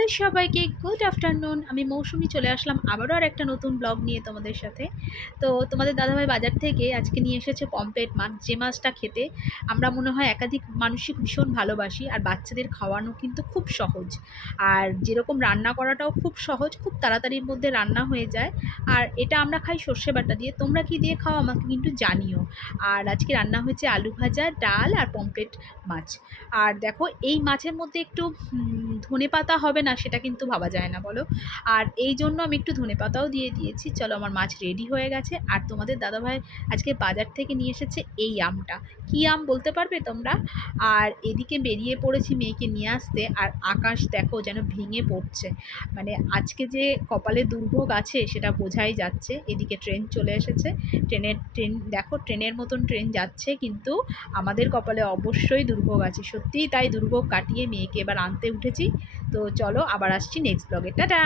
Hello সবাইকে, good afternoon. আমি মৌসুমি চলে আসলাম আবারও আর একটা নতুন ব্লগ নিয়ে তোমাদের সাথে। তো তোমাদের দাদাভাই বাজার থেকে আজকে নিয়ে এসেছে পমফ্রেট মাছ, যে মাছটা খেতে আমরা মনে হয় একাধিক মানুষই ভীষণ ভালোবাসি। আর বাচ্চাদের খাওয়ানো কিন্তু খুব সহজ, আর যেরকম রান্না করাটাও খুব সহজ, খুব তাড়াতাড়ির মধ্যে রান্না হয়ে যায়। আর এটা আমরা খাই সর্ষে বাটা দিয়ে। তোমরা কি দিয়ে খাও আমাকে কিন্তু জানিও। আর আজকে রান্না হয়েছে আলু ভাজা, ডাল আর পমফ্রেট মাছ। আর দেখো, এই মাছের মধ্যে একটু ধনেপাতা হবে না সেটা কিন্তু ভাবা যায় না, বলো। আর এই জন্য আমি একটু ধনেপাতাও দিয়ে দিয়েছি। চলো, আমার মাছ রেডি হয়ে গেছে। আর তোমাদের দাদাভাই আজকে বাজার থেকে নিয়ে এসেছে এই আমটা। কী আম বলতে পারবে তোমরা? আর এদিকে বেরিয়ে পড়েছি মেয়েকে নিয়ে আসতে। আর আকাশ দেখো যেন ভেঙে পড়ছে, মানে আজকে যে কপালে দুর্ভোগ আছে সেটা বোঝাই যাচ্ছে। এদিকে ট্রেন চলে এসেছে। ট্রেন দেখো, ট্রেনের মতন ট্রেন যাচ্ছে, কিন্তু আমাদের কপালে অবশ্যই দুর্ভোগ আছে। সত্যিই তাই, দুর্ভোগ কাটিয়ে মেয়েকে এবার আনতে উঠেছি। তো চলো, আবার আসছি নেক্সট ব্লগে। টাটা।